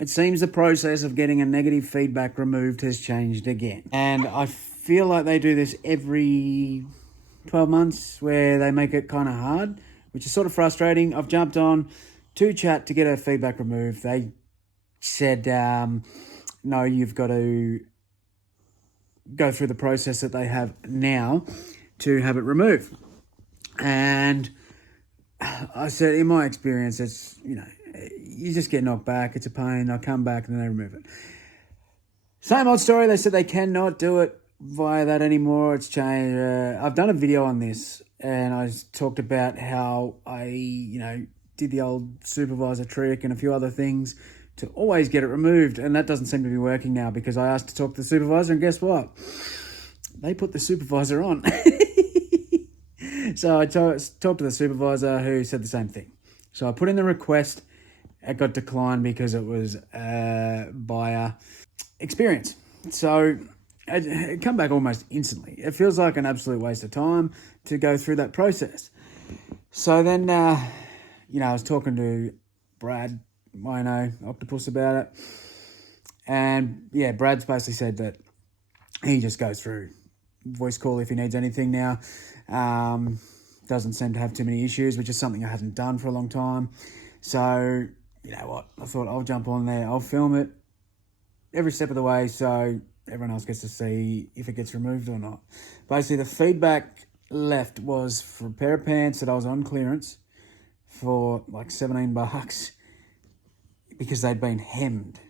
it seems the process of getting a negative feedback removed has changed again. And I feel like they do this every 12 months where they make it kind of hard, which is sort of frustrating. I've jumped on to chat to get a feedback removed. They said, no, you've got to go through the process that they have now to have it removed. And I said, in my experience, it's, you just get knocked back. It's a pain. I come back and then they remove it. Same old story. They said they cannot do it via that anymore. It's changed. I've done a video on this and I talked about how I, did the old supervisor trick and a few other things to always get it removed. And that doesn't seem to be working now because I asked to talk to the supervisor and guess what? They put the supervisor on. So I talked to the supervisor who said the same thing. So I put in the request. It got declined because it was buyer experience. So it come back almost instantly. It feels like an absolute waste of time to go through that process. So then, I was talking to Brad, Octopus about it. And yeah, Brad's basically said that he just goes through voice call if he needs anything now. Doesn't seem to have too many issues, which is something I hadn't done for a long time. So, you know what? I thought I'll jump on there. I'll film it every step of the way so everyone else gets to see if it gets removed or not. Basically, the feedback left was for a pair of pants that I was on clearance for like $17 because they'd been hemmed.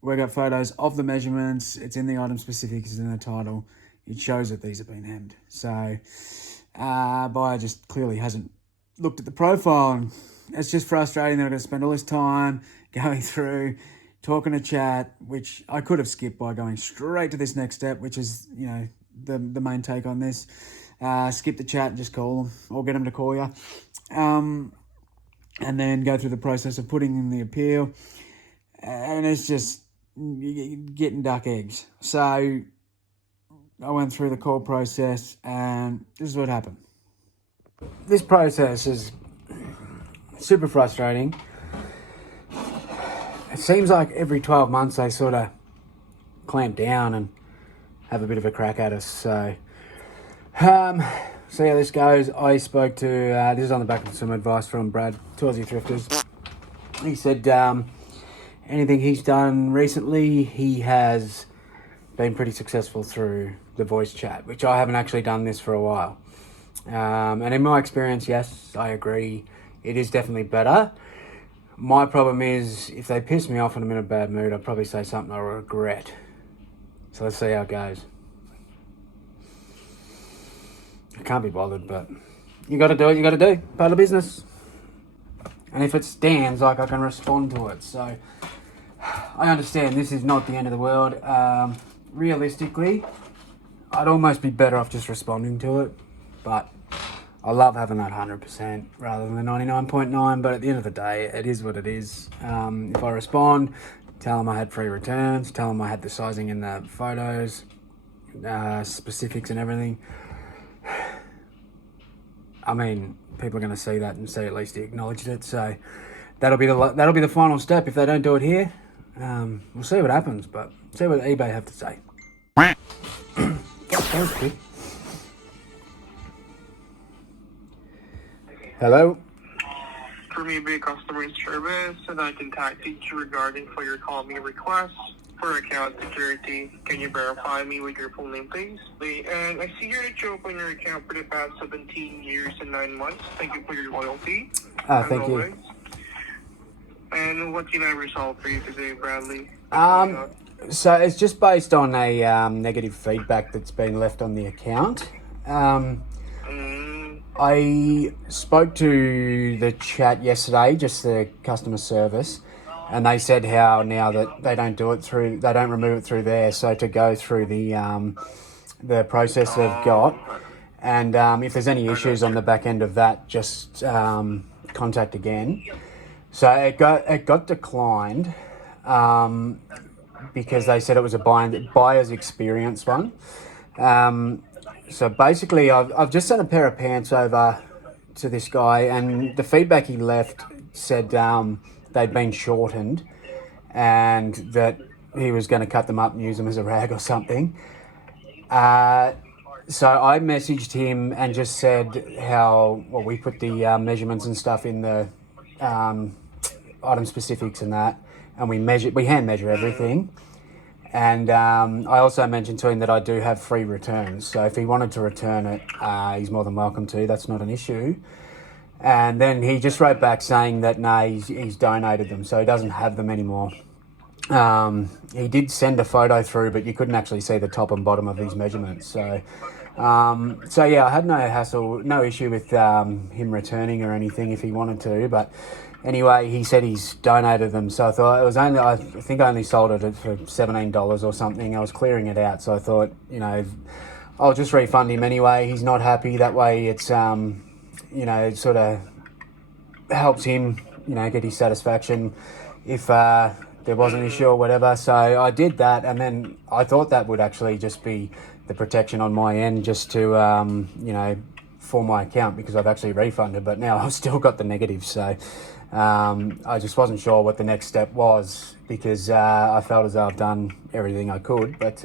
We got photos of the measurements. It's in the item specifics, it's in the title. It shows that these have been hemmed. So, buyer just clearly hasn't looked at the profile. And it's just frustrating that I've got to spend all this time going through, talking to chat, which I could have skipped by going straight to this next step, which is, the main take on this. Skip the chat and just call them or get them to call you. And then go through the process of putting in the appeal. And it's just getting duck eggs. So I went through the call process and this is what happened. This process is super frustrating. It seems like every 12 months they sort of clamp down and have a bit of a crack at us. So yeah, this goes. I spoke to, this is on the back of some advice from Brad, two Aussie thrifters. He said anything he's done recently, he has been pretty successful through the voice chat, which I haven't actually done this for a while. And in my experience, yes, I agree. It is definitely better. My problem is if they piss me off and I'm in a bad mood, I'll probably say something I regret. So let's see how it goes. I can't be bothered, but you got to do what you got to do. Part of the business. And if it stands, I can respond to it. So I understand this is not the end of the world. Realistically, I'd almost be better off just responding to it. But I love having that 100% rather than the 99.9. But at the end of the day, it is what it is. If I respond, tell them I had free returns, tell them I had the sizing in the photos, specifics and everything. I mean, people are going to see that and see at least he acknowledged it. So that'll be the final step. If they don't do it here, we'll see what happens. But see what eBay have to say. That was quick. Hello. From eBay customer service, and I contacted you regarding for your call me request for account security. Can you verify me with your full name, please? And I see here that you opened your account for the past 17 years and 9 months. Thank you for your loyalty. Thank you. And what can I resolve for you today, Bradley? So it's just based on a negative feedback that's been left on the account. I spoke to the chat yesterday, just the customer service, and they said how now that they don't remove it through there, so to go through the process they've got, and if there's any issues on the back end of that, just contact again. So it got declined because they said it was a buyer's experience one. So basically, I've just sent a pair of pants over to this guy, and the feedback he left said that they'd been shortened and that he was going to cut them up and use them as a rag or something. So I messaged him and just said how, well, we put the measurements and stuff in the item specifics and that, and we hand measure everything. And I also mentioned to him that I do have free returns. So if he wanted to return it, he's more than welcome to. That's not an issue. And then he just wrote back saying that, no, he's donated them, so he doesn't have them anymore. He did send a photo through, but you couldn't actually see the top and bottom of his measurements. So yeah, I had no hassle, no issue with him returning or anything if he wanted to. But anyway, he said he's donated them. So I thought it was only, I think I only sold it for $17 or something. I was clearing it out. So I thought, you know, I'll just refund him anyway. He's not happy. That way it's, you know, it sort of helps him, you know, get his satisfaction if there was an issue or whatever. So I did that, and then I thought that would actually just be the protection on my end, just to, you know, for my account, because I've actually refunded, but now I've still got the negative. So I just wasn't sure what the next step was, because I felt as though I've done everything I could, but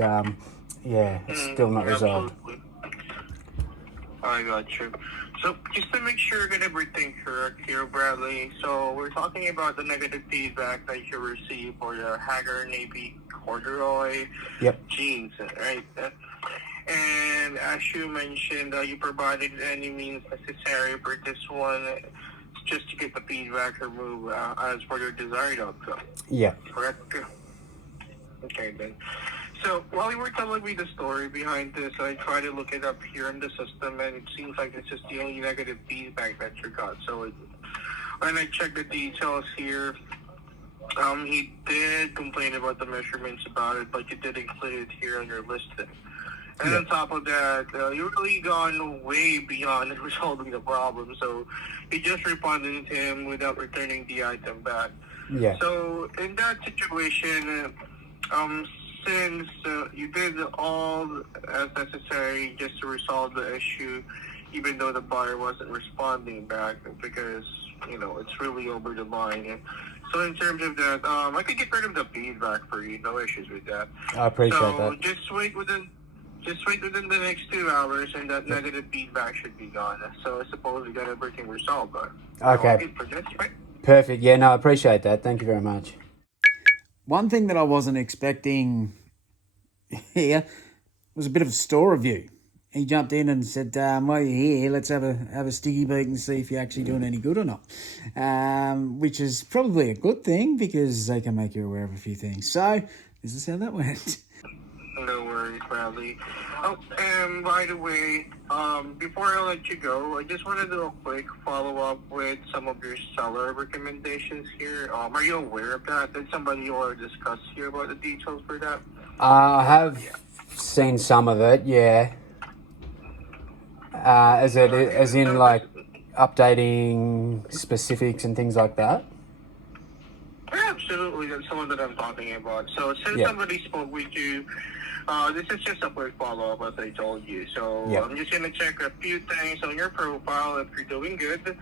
yeah, it's still not resolved. Absolutely. I got you. So just to make sure I get everything correct here, Bradley, so we're talking about the negative feedback that you received for the Hager Navy corduroy jeans, right? And as you mentioned, you provided any means necessary for this one just to get the feedback removed as for your desired outcome. Yeah. Correct? Okay, then. So while you were telling me the story behind this, I tried to look it up here in the system, and it seems like this is the only negative feedback that you got. So when I checked the details here, he did complain about the measurements about it, but you did include it here on your listing. And on top of that, you really gone way beyond resolving the problem. So you just refunded him without returning the item back. Yeah. So in that situation, since you did all as necessary just to resolve the issue, even though the buyer wasn't responding back, because, you know, it's really over the line. So in terms of that, I could get rid of the feedback for you. No issues with that. I appreciate that. So just wait within the next 2 hours, and that negative feedback should be gone. So I suppose we got everything resolved. But okay. For this, right? Perfect. Yeah, no, I appreciate that. Thank you very much. One thing that I wasn't expecting here was a bit of a store review. He jumped in and said, while you're here, let's have a sticky beak and see if you're actually doing any good or not. Which is probably a good thing, because they can make you aware of a few things. So this is how that went. No worries, Bradley. Oh, and by the way, before I let you go, I just wanted to do a quick follow-up with some of your seller recommendations here. Are you aware of that? Did somebody already discuss here about the details for that? I have seen some of it, yeah. As in like updating specifics and things like that? Yeah, absolutely. That's someone that I'm talking about. So since somebody spoke with you, this is just a quick follow-up, as I told you. So I'm just going to check a few things on your profile if you're doing good.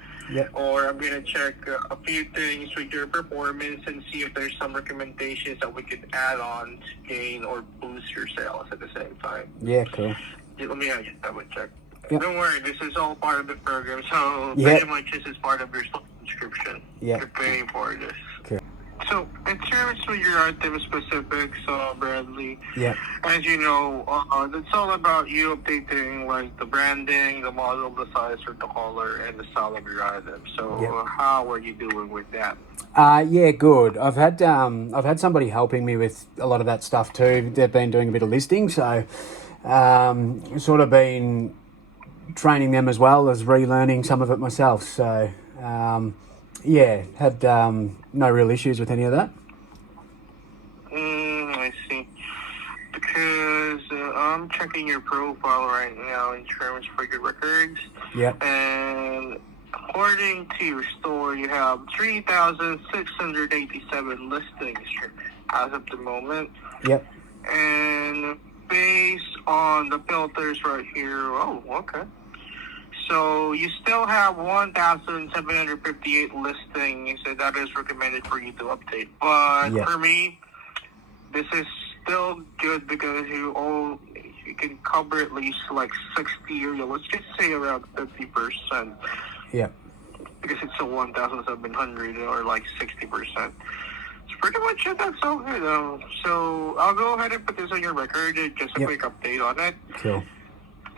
Or I'm going to check a few things with your performance and see if there's some recommendations that we could add on to gain or boost your sales at the same time. Yeah, cool. Let me just double check. Don't worry, this is all part of the program. So pretty much this is part of your subscription. You're paying for this. Cool. So, in terms of your item specifics, Bradley, as you know, it's all about you updating like the branding, the model, the size, or the color, and the style of your item. So, how are you doing with that? Yeah, good. I've had somebody helping me with a lot of that stuff too. They've been doing a bit of listing, so sort of been training them as well as relearning some of it myself. So. Had no real issues with any of that. I see. Because I'm checking your profile right now in terms for your records. And according to your store, you have 3,687 listings as of the moment. And based on the filters right here, So you still have 1,758 listings, so that is recommended for you to update. But Yeah. for me, this is still good because you can cover at least like 60 or let's just say around 50%. Yeah. Because it's a 1,700 or like 60%. It's pretty much it. That's all good. So I'll go ahead and put this on your record. Just a quick update on it. Cool.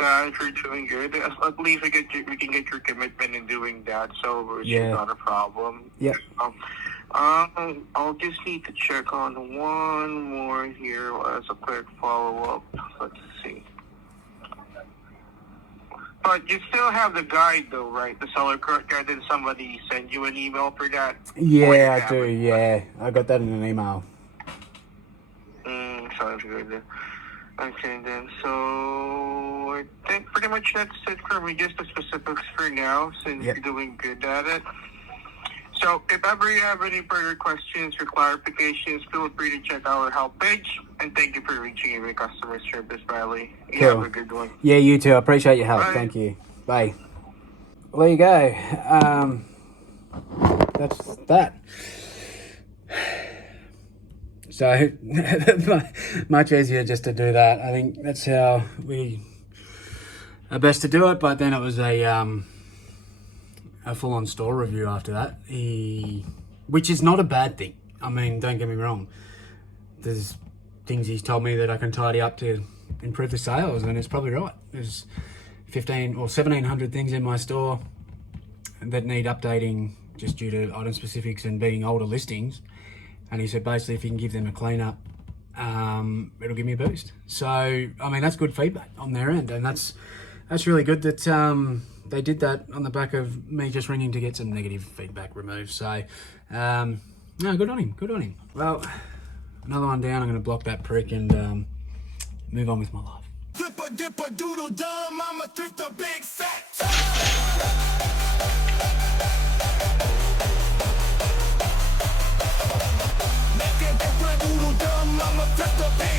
If you're doing good, at least we can get your commitment in doing that. So it's not a problem. Yeah. I'll just need to check on one more here as a quick follow-up. Let's see. But you still have the guide though, right? The seller guide. Did somebody send you an email for that? Yeah, I do. Yeah, I got that in an email. Sounds good. Okay, then. So I think pretty much that's it for me. Just the specifics for now, since you're doing good at it. So if ever you have any further questions or clarifications, feel free to check our help page. And thank you for reaching eBay customer service, Riley. You have a good one. Yeah, you too. I appreciate your help. Bye. Thank you. Bye. Well, there you go. That's that. So much easier just to do that. I think that's how we are best to do it. But then it was a full-on store review after that, which is not a bad thing. I mean, don't get me wrong. There's things he's told me that I can tidy up to improve the sales, and it's probably right. There's 1,500 or 1,700 things in my store that need updating just due to item specifics and being older listings. And he said basically if you can give them a clean up, it'll give me a boost. So, I mean, that's good feedback on their end, and that's really good that they did that on the back of me just ringing to get some negative feedback removed. So, no, good on him. Good on him. Well, another one down. I'm going to block that prick and move on with my life. Flipper, dipper, doodle, dumb, I'm a thrifter, big fat. Make it, dipper, doodle, dumb, I'm a thrifter, big